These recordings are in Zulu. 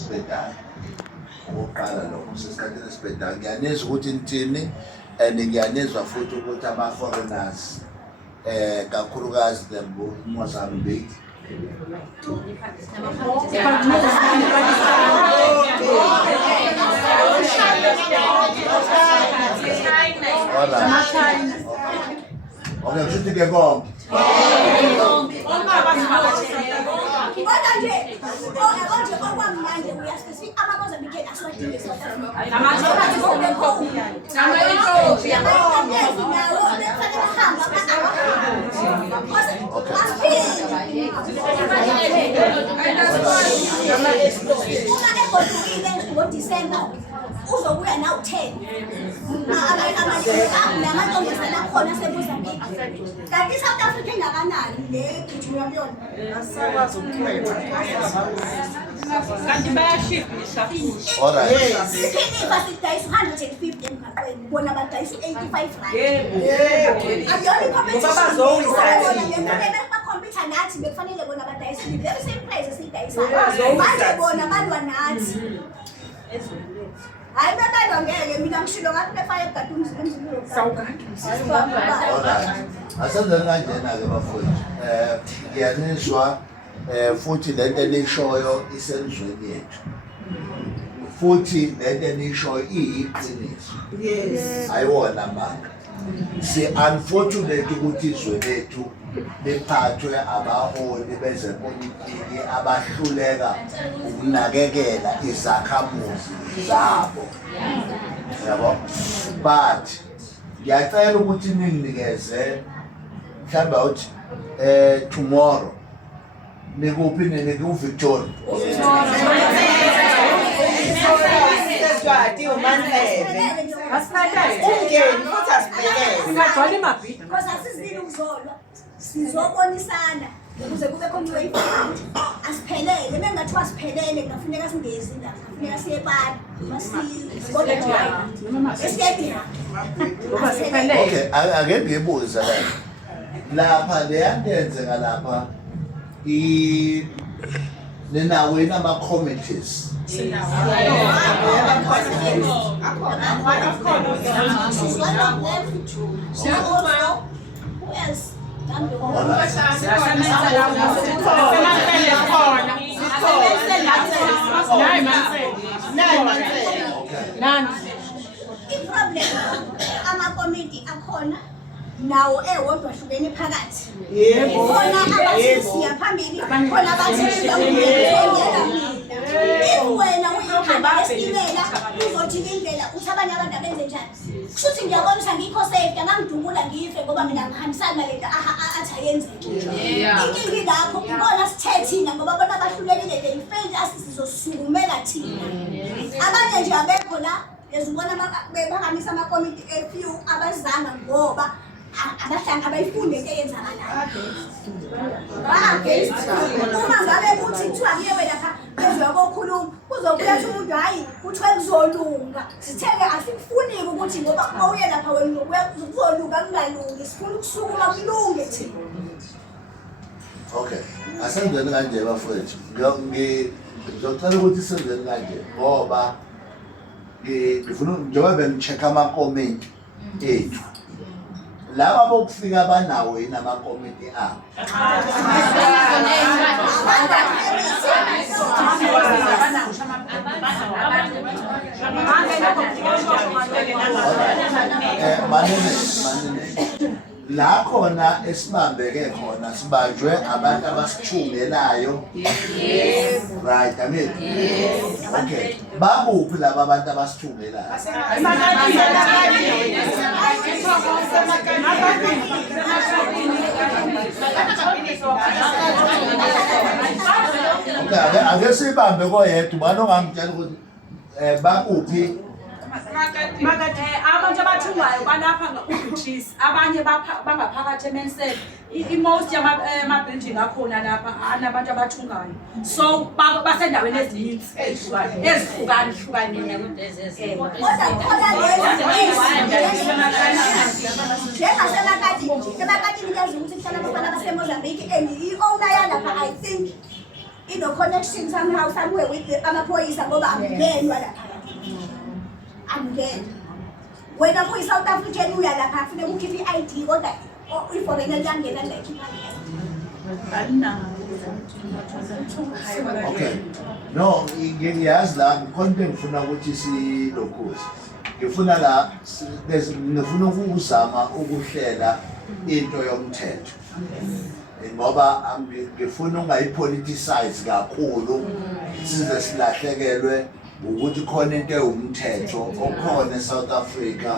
Sibhedane okokuqala lokho sesikhathini esibhedane ngiyanezwa ukuthi nithini and ngiyanezwa futhi ukuthi ama-foreigners kakhulukazi the Mozambique okay kushuthi ke konke uzobuya nawu 10 amantombazane akhona aseMozambique kanti iSouth Africa ingakanani le gijima kuyona asakwazi ukukhetha kanti bayashibhisa iphinifa sidayisa 150 emgaqweni bona badayisa 85 rand akuyona ikhompyutha nathi bekufanele bona badayisa the very same price esiyidayisayo manje bona balwa nathi hayi bebalwa ngeke mina ngishilo ngathi befaya egaduni emzimini asenzeni kanjena-ke bafowethu ngiyanizwa futhi lento eniyishoyo isenzweni yethu futhi lento eniyishoyo iyiqiniso ayiwona manga si-unfortunate ukuthi izwe lethu liphathwe abaholi bezepolitiki abahluleka ukunakekela izakhamuzi zabo yabo but ngiyacela ukuthi ninginikeze mhlawumbe ukuthi tomorrow nikuphi nikuVictoria sizobonisana ukuze kube khona iwayifandi asiphelele mengathiwa siphelele kungafuneka singezi indaba kufuneka siye epali okay ake ngiyibuza lapha leyanto yenzeka lapha ninaweni ama-committees iproblem amakomiti akhona nawo ewodwa hlukene phakathi khona abasiya phambili khona abathi wena uyikhamba esitimela uzothi indlela uthi abanye abantu abenze njani kushuthi ngiyabonisa ngikho safe angangidubula ngife ngoba mina ngihambisana nalento athi ayenzeki inkinga ingakho ngibona sithe thina ngoba bona abahlulekile they failed us sizosukumela thina abanye nje abekho la yazibona bephakamisa amakomiti few abazanga ngoba abahlanga abayifunde into eyenzakalayo uma ngabe kuthi kuthiwa kuyewe lapha phezulu kokhuluma kuzobuya umuntu hayi kuthiwe kuzolunga sitheke asikufuniki ukuthi ngoba mawuye lapha wena kuzolunga kungalungi sifuna ukusukuma kulunge thina okay asenzeni kanje bafowethu ngizocela ukuthi senzeni kanje ngoba ngifuna njengoba bengi-check ama-comment ethu laba bokufika banawo yini amakomiti abo manene la khona esibambeke khona sibanjwe abantu abasithungelayo right amen okay bakuphi laba abantu abasithungelayo okay ake sibambe koyedwa ubani ongamtshela ukuthi bakuphi abantu abathungwayo balapha uBeatrice abanye bangaphakathi eMansfield most yama-building akhona lapha anabantu abathungayo so basendaweni ezininzi ezihlukanihlukanile njengasemakatini ukuthi kuhlala abantu abaseMozambique and i-owner yalapha I think ino-connection somehow somewhere with amaphoyisa ngoba angenwa lapha. Angena. Wena kuyi-South African uya lapha kufuneka ukhiphe i-ID kodwa i-foreigner liyangena liyakhipha Okay. No, ngiyazi la konke ngifuna ukuthi silokhuze. Ngifuna la ngifuna ukuzama ukuhlela into yomthetho. Ngoba ngifuna ungayipoliticize kakhulu size silahlekelwe ukuthi khona into ewumthetho okhona eSouth Africa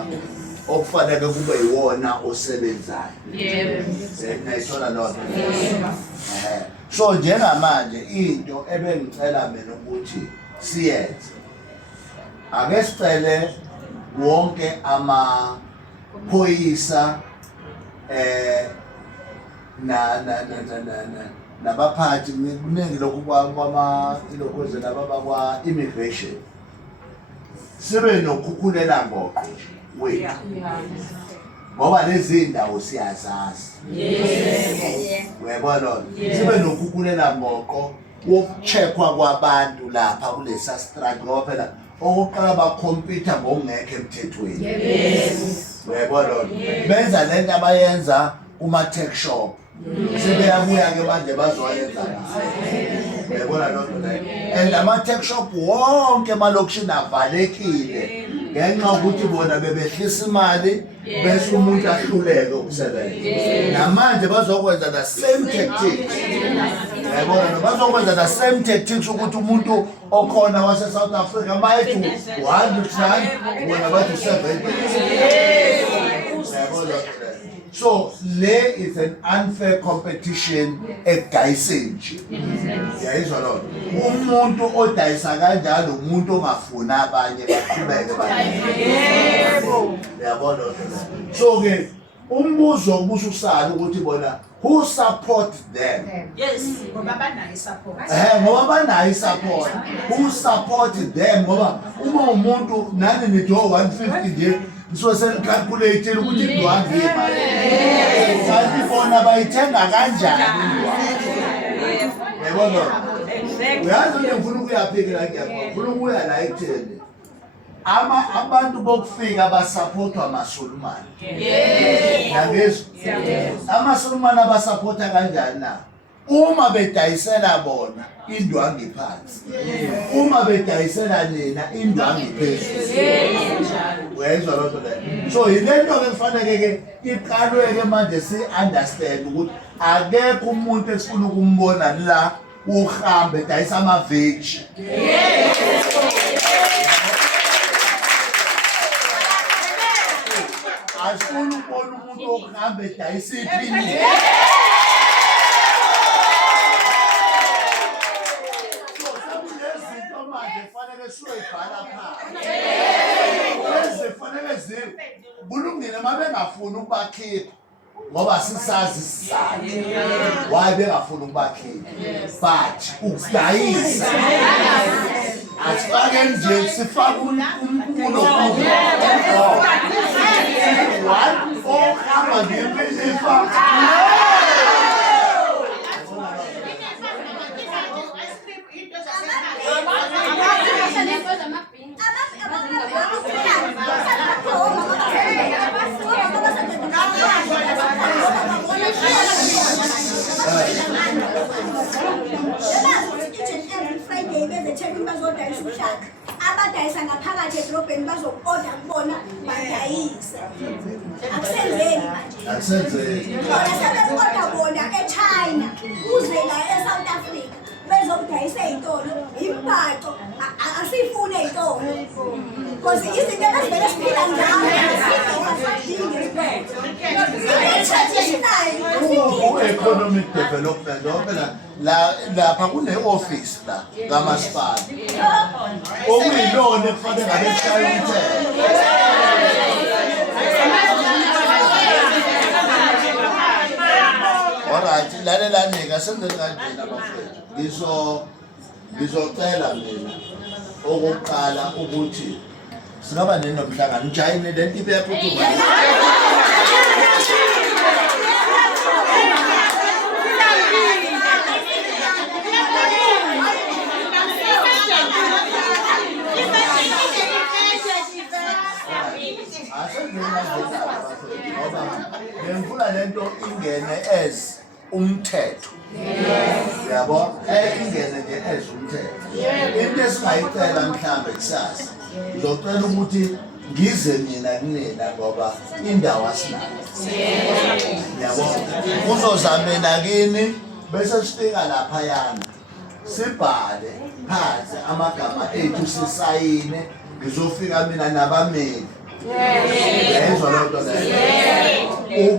okufanele kube yiwona osebenzayo. Yebo. Nayithola lona. So njengamanje into ebengicela mina ukuthi siyenze. Ake sicele wonke amaphoyisa nabaphathi kuningi lokhu lokhuze nababa kwa immigration sibe nokhukhulela ngoqo wethu ngoba lezi ndawo siyazazi uyabona sibe nokhukhulela ngoqo wokucheckwa kwabantu lapha kulesa strike ngoba phela okokuqala bakhompyutha ngokungekho emthethweni uyabona benza lento abayenza kuma-tech shop sebeyabuya-ke manje bazowayenza uyabona lonto leyo and ama-tech shop wonke emalokishini avalekile ngenxa yokuthi bona bebehlisa imali bese umuntu ahluleke ukusebenza namanje bazokwenza the same tactics uyabona bazokwenza the same tactics ukuthi umuntu okhona wase-South Africa bayethi 100 rand bona bathi 70 uyabona. So there is an unfair competition edayiseni nje. Yayizwa lo. Umuntu odayisa kanjalo umuntu ongafuna abanye baqhubeke yebo. Uyabona lo. So ke umbuzo ubususala ukuthi bona who support them? Yes, ngoba banayo support. Ngoba banayo support. Who support them? Ngoba uma umuntu nani nijo 150 nje so senicalculate ukuthi indwangu yemali kanti bona bayithenga kanjani yabona uyazi ukuthi ngifuna ukuyaphikela ngiyafuna ukuya la ekutheni abantu bokufika basupportwa amaSulumane yangizwa amaSulumane abasupporta kanjani na uma bedayisela bona indwangu iphansi uma bedayisela nina indwangu iphezulu uyayizwa lonto leyo so yilento ke kufanele ke iqalwe-ke manje si-understand ukuthi akekho umuntu esifuna ukumbona la uhambe edayisa amaveji asifuna ukubona umuntu okuhambe edayisa iphini kulungile uma bengafuni ukubakhipha ngoba sisazi isizathu why bengafuni ukubakhipha but ukudayisa asifake nje sifake umkhulu ohamba ngempilifa abadayisa ngaphakathi edrobheni bazoku-oda kubona badayise akusenzeni manje bona sebeku-oda bona eChina kuze la eSouth Africa bezokudayisa ey'tolo imibhaco asiyifune ey'tolo because izinto ezivele siphila njalo economic development phela lapha kune-office la kamasipala okuyilona ekufanele ngabe kushaya umthetho alright lalelanika senzeni kanjena bafethu ngizocela mina okokuqala ukuthi singaba nini nomhlangano ujayine lento ibe yaphuthuma ngifuna lento ingene as umthetho. Yabo, ingene nje as umthetho. Into esingayicela mhlambe kusasa. Ngizocela ukuthi ngize mina kunina ngoba indawo asinayo. Yabo, uzozamela kini bese sifika lapha yana. Sibhale phansi amagama ethu sisayine ngizofika mina nabameli. Yezwa lonto leyo.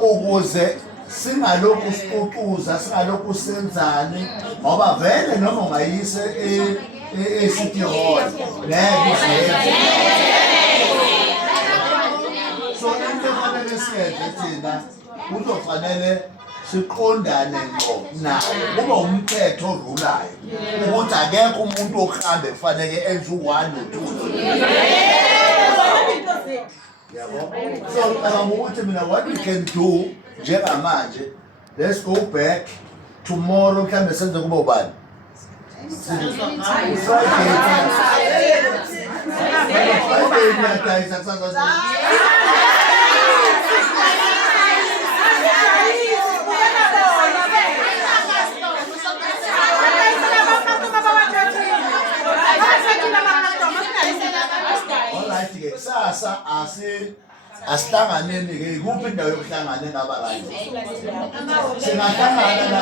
Ukuze singalokhu siququza singalokhu senzani ngoba vele noma ungayise eCity Hall ngeke so into efanele siyenze thina kuzofanele siqondane ngqo nayo kube umthetho orulayo ukuthi akekho umuntu ohambe kufanele enze u1 no2. Yabo, so ukuthi mina what we can do njengamanje, let's go back tomorrow mhlambe senze kube ubani alright-ke kusasa asihlanganeni ke ikuphi indawo yokuhlangana engaba right singahlangana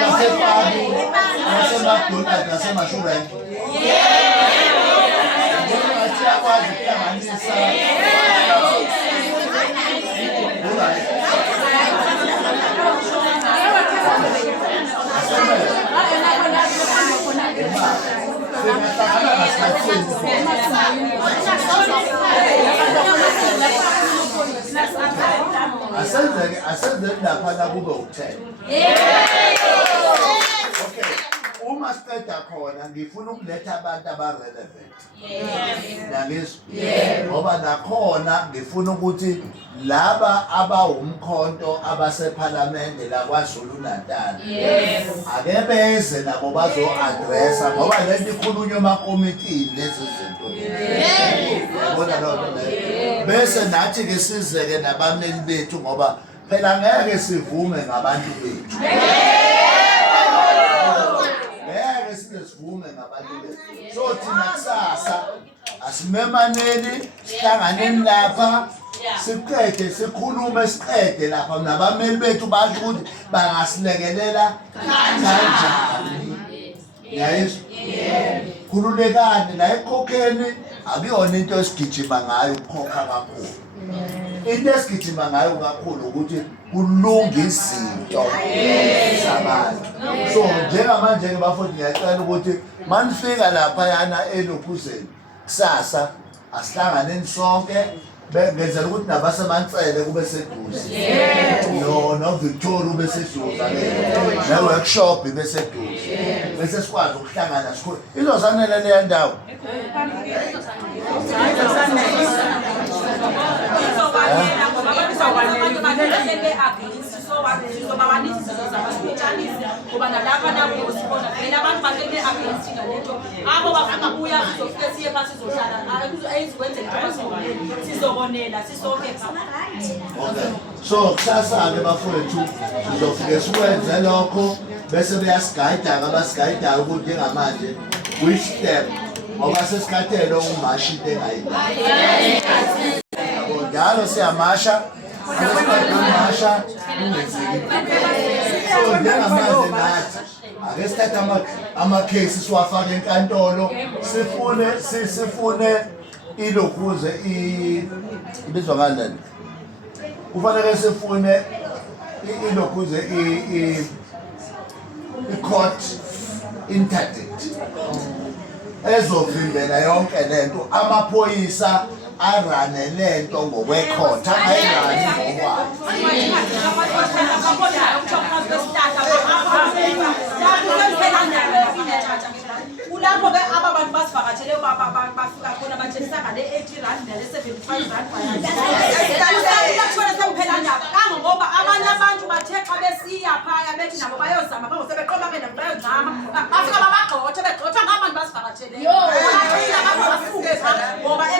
nasepaki naseMcDonald naseMashurent siyakwazi ukuhlanganisa asenze laphana kube u10. Okay, uma siqeda khona ngifuna ukuletha abantu abarelevant. Yangizwa? Ngoba nakhona ngifuna ukuthi laba abawumkhonto abasephalamende la kwaZulu Natal ake beze nabo bazo-addressa ngoba lento ikhulunywa emakomitini lezi zinto. Yabona lonto leyo. Bese nathi-ke size-ke nabameli bethu ngoba phela ngeke sivume ngabantu bethu. Ngeke sivume ngabantu bethu. So thina kusasa asimemaneni sihlanganeni lapha siqede sikhulume siqede lapha nabameli bethu basho ukuthi bangasilekelela kanjani. Yayizwa? Khululekani la ekhokheni akuyona into esigijima ngayo ukukhokha kakhulu. Into esigijima ngayo kakhulu ukuthi kulunga izinto zabantu. So njengamanje bafowethu ngiyacela ukuthi manifika lapha yana eLokhuzeni kusasa asihlanganeni sonke benzela ukuthi nabaseMansele kube seduze. No Victoria ube seduze ke. Na workshop ibe seduze. Bese sikwazi ukuhlangana sikhulu. Izozanele le ndawo. So kusasa-ke bafowethu sizofike sikwenze lokho bese beyasigayida-ke abasigayidayo ukuthi njengamanje which step ngoba sesikhathele umasha into engayibali. Njalo siyamasha umasha ungenzeki. So njengamanje nathi ake sithathe amakhesi siwafake enkantolo sifune iLokhuze ibizwa ngani kufanele sifune iLokhuze i-court interdict ezovimbela yonke lento amaphoyisa arane lento ngokwekhotha ayirani ngokwayo. Kulapho ke aba bantu basivakatshele bafika khona batshengisa ngale 80 rand nale 75 rand ngoba abanye abantu bathe xa besiya phaya bethi nabo bayozama bangosebeqoba ke nabo bayozama bafika